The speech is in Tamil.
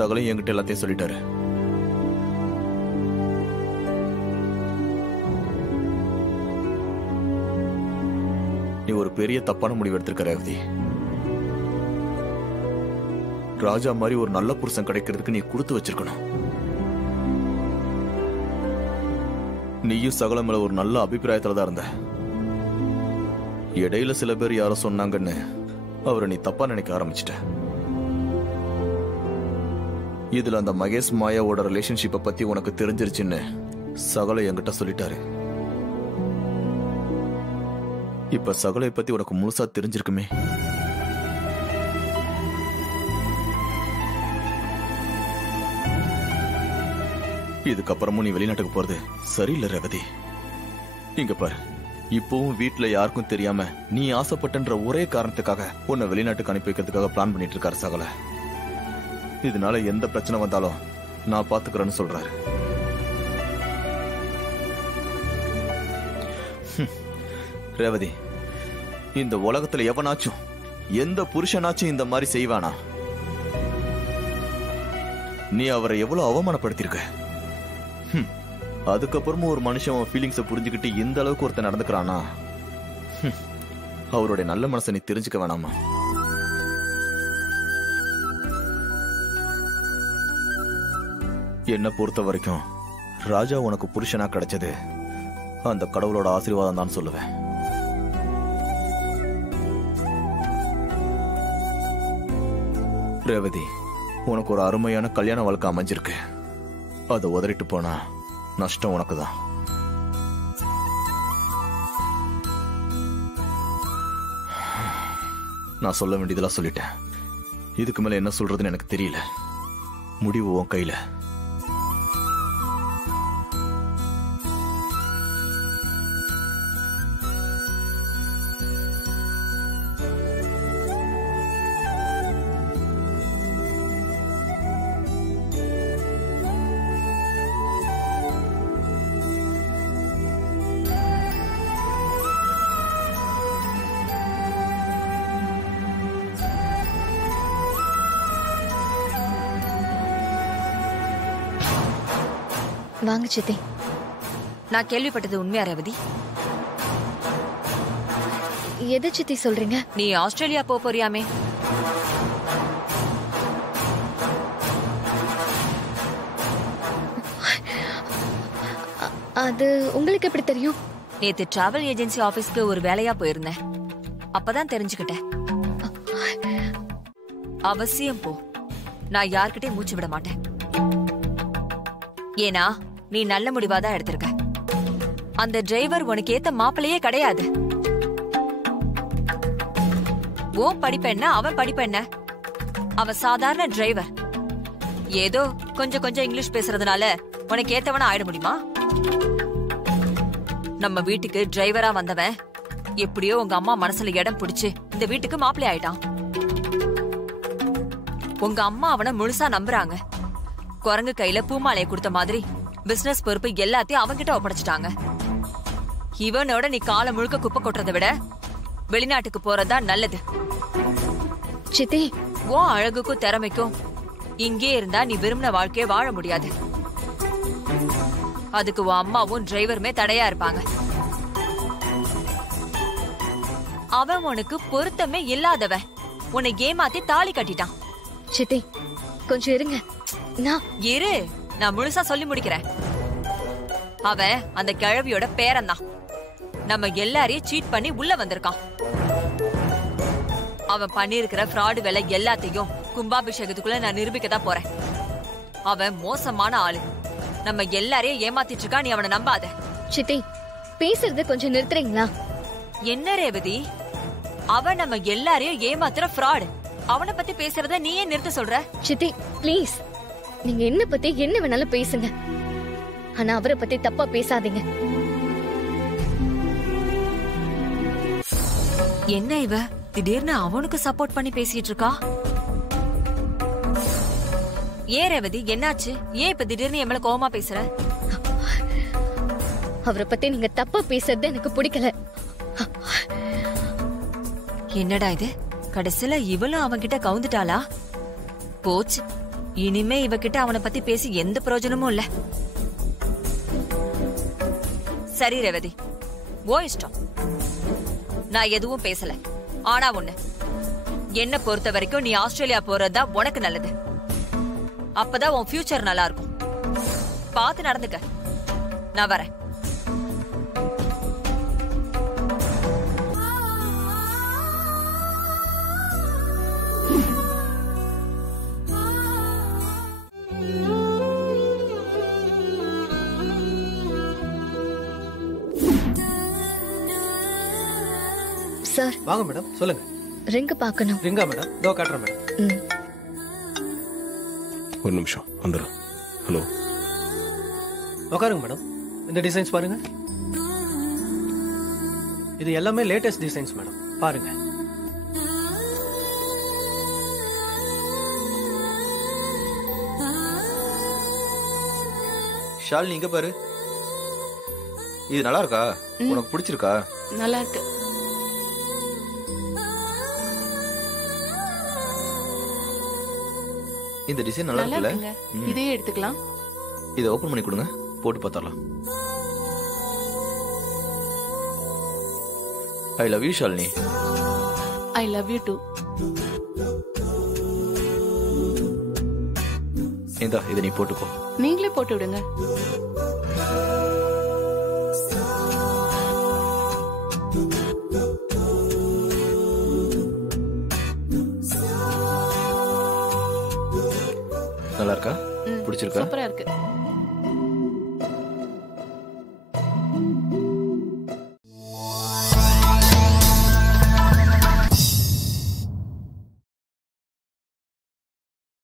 சகலம் என்கிட்ட எல்லாத்தையும் சொல்லிட்டாரு. நீ ஒரு பெரிய தப்பான முடிவு எடுத்திருக்க ரேவதி. ராஜா மாதிரி ஒரு நல்ல புருஷன் கிடைக்கிறதுக்கு நீ கொடுத்து வச்சிருக்கணும். நீயும் சகலம் மேல ஒரு நல்ல அபிப்பிராயத்துல தான் இருந்த. இடையில சில பேர் யாரோ சொன்னாங்கன்னு அவரை நீ தப்பா நினைக்க ஆரம்பிச்சிட்ட. இதுல அந்த மகேஷ் மாயாவோட ரிலேஷன்ஷிப்பை பத்தி உனக்கு தெரிஞ்சிருச்சுன்னு சகல என்கிட்ட சொல்லிட்டாரு. இப்ப சகலை பத்தி உனக்கு முழுசா தெரிஞ்சிருக்குமே. இதுக்கப்புறமும் நீ வெளிநாட்டுக்கு போறது சரியில்லை ரேவதி. இங்க பாரு, இப்பவும் வீட்டுல யாருக்கும் தெரியாம நீ ஆசைப்பட்டன்ற ஒரே காரணத்துக்காக உன்னை வெளிநாட்டுக்கு அனுப்பி வைக்கிறதுக்காக பிளான் பண்ணிட்டு இருக்காரு சகல. இதனால எந்த பிரச்சனை வந்தாலும் நான் பாத்துக்கிறேன்னு சொல்றாரு. ரேவதி, இந்த உலகத்துல எவனாச்சும் எந்த புருஷனாச்சும் இந்த மாதிரி செய்வானா? நீ அவரை எவ்வளவு அவமானப்படுத்திருக்க. அதுக்கப்புறமும் ஒரு மனுஷன் ஃபீலிங்ஸை புரிஞ்சுக்கிட்டு இந்த அளவுக்கு ஒருத்தர் நடந்துக்கிறானா? அவருடைய நல்ல மனசை நீ தெரிஞ்சுக்க வேணாமா? என்ன பொறுத்த வரைக்கும் ராஜா உனக்கு புருஷனா கிடைச்சது அந்த கடவுளோட ஆசீர்வாதம் தான் சொல்லுவேன். ரேவதி, உனக்கு ஒரு அருமையான கல்யாண வாழ்க்கை அமைஞ்சிருக்கு. அதை உதறிட்டு போனா நஷ்டம் உனக்கு தான். நான் சொல்ல வேண்டியதெல்லாம் சொல்லிட்டேன். இதுக்கு மேல என்ன சொல்றதுன்னு எனக்கு தெரியல. முடிவு உன் கையில. வாங்க சித்தி. நான் கேள்விப்பட்டது உண்மையா ரேவதி? எது சித்தி சொல்றீங்க? நீ ஆஸ்திரேலியா போறியாமே? அது உங்களுக்கு எப்படி தெரியும்? நேத்து டிராவல் ஏஜென்சி ஆபீஸ்க்கு ஒரு வேலையா போயிருந்தேன். அப்பதான் தெரிஞ்சுக்கிட்டேன். அவசியம் போ. நான் யார்கிட்டயும் மூச்சு விட மாட்டேன். ஏன்னா நீ நல்ல முடிவாதான் எடுத்திருக்க. அந்த டிரைவர் உனக்கு ஏத்த மாப்பிளையே கிடையாது. உன் படிப்பு என்ன, அவன் படிப்பு என்ன? அவன் சாதாரண டிரைவர். ஏதோ கொஞ்சம் கொஞ்சம் இங்கிலீஷ் பேசுறதுனால உனக்கு ஏத்தவனா ஆயிட முடியுமா? நம்ம வீட்டுக்கு டிரைவரா வந்தவன் எப்படியோ உங்க அம்மா மனசுல இடம் பிடிச்சு இந்த வீட்டுக்கு மாப்பிள்ளை ஆயிட்டான். உங்க அம்மா அவனை முழுசா நம்புறாங்க. குரங்கு கையில பூமாலையை கொடுத்த மாதிரி பிசினஸ் பொறுப்பு எல்லாத்தையும் அவன்கிட்ட ஒப்படைச்சிட்டாங்க. இவனோட நீ காலை முழுக்க குப்பை கொட்டுறதை விட வெளிநாட்டுக்கு போறதுதான் நல்லது. சித்தி, உன் அழகுக்கும் திறமைக்கும் இங்கே இருந்தா நீ விரும்பின வாழ்க்கைய வாழ முடியாது. அதுக்கு உன் அம்மாவும் டிரைவருமே தடையா இருப்பாங்க. அவன் உனக்கு பொருத்தமே இல்லாதவன். உன்னை ஏமாத்தி தாலி கட்டிட்டான். சித்தி கொஞ்சம் இருங்க. இரு, நான் முழுசா சொல்லி முடிக்கிறேன். அவன் அந்த கிழவியோட பேரன் தான். நம்ம எல்லாரையும் சீட் பண்ணி உள்ள வந்திருக்கான். அவன் பண்ணிருக்கிற ஃப்ராடு வேலை எல்லாத்தையும் கும்பாபிஷேகத்துக்குள்ள நான் நிரூபிக்கதான் போறேன். அவன் மோசமான ஆளு. நம்ம எல்லாரையும் ஏமாத்திட்டு இருக்கா. நீ அவனை நம்பாத. சித்தி, பேசுறது கொஞ்சம் நிறுத்துறீங்களா? என்ன ரேவதி, அவன் நம்ம எல்லாரையும் ஏமாத்துற ஃப்ராடு. அவனை பத்தி பேசுறத நீயே நிறுத்த சொல்ற? சித்தி பிளீஸ், நீங்க என்ன பத்தி என்ன வேணாலும் பேசுங்க. ஆனா அவரை பத்தி தப்பா பேசாதீங்க. என்ன இவ திடீர்னு அவனுக்கு சப்போர்ட் பண்ணி பேசிட்டு இருக்கா? ஏன் ரேவதி, என்னாச்சு? ஏன் இப்ப திடீர்னு என் மேல கோவமா பேசுற? அவரை பத்தி நீங்க தப்பா பேசுறது எனக்கு பிடிக்கல. என்னடா இது, கடைசியில இவளும் அவன்கிட்ட கவுந்துட்டாளா? போச்சு, இனிமே இவகிட்ட அவனை பத்தி பேசி எந்த பிரயோஜனமும் இல்ல. சரி ரேவதி, ஓ இஷ்டம். நான் எதுவும் பேசல. ஆனா ஒண்ணு, என்ன பொறுத்த வரைக்கும் நீ ஆஸ்திரேலியா போறதுதான் உனக்கு நல்லது. அப்பதான் உன் ஃபியூச்சர் நல்லா இருக்கும். பார்த்து நடந்துக்க. நான் வரேன். சார் வாங்க மேடம், சொல்லுங்க. ரிங் பார்க்கணும். ரிங்கா மேடம்? இதோ காட்டுறேன் மேடம். ஒரு நிமிஷம் வந்துடும். ஹலோ, உட்காருங்க மேடம். இந்த டிசைன்ஸ் பாருங்க. இது எல்லாமே லேட்டஸ்ட் டிசைன்ஸ் மேடம், பாருங்க. ஷாலினி இங்க பாரு. இது நல்லா இருக்கா? உனக்கு பிடிச்சிருக்கா? நல்லா இருக்கு. இந்த டிசைன் நல்லா இருக்குல்ல? இதே எடுத்துக்கலாம். இதை ஓபன் பண்ணி கொடுங்க, போட்டு பார்த்தரலாம். I love you Shalini. I love you too. இந்தா, இதை நீ போட்டுக்கோ. நீங்களே போட்டு விடுங்க. நல்லா இருக்கா? பிடிச்சிருக்கா? சூப்பரா இருக்கு.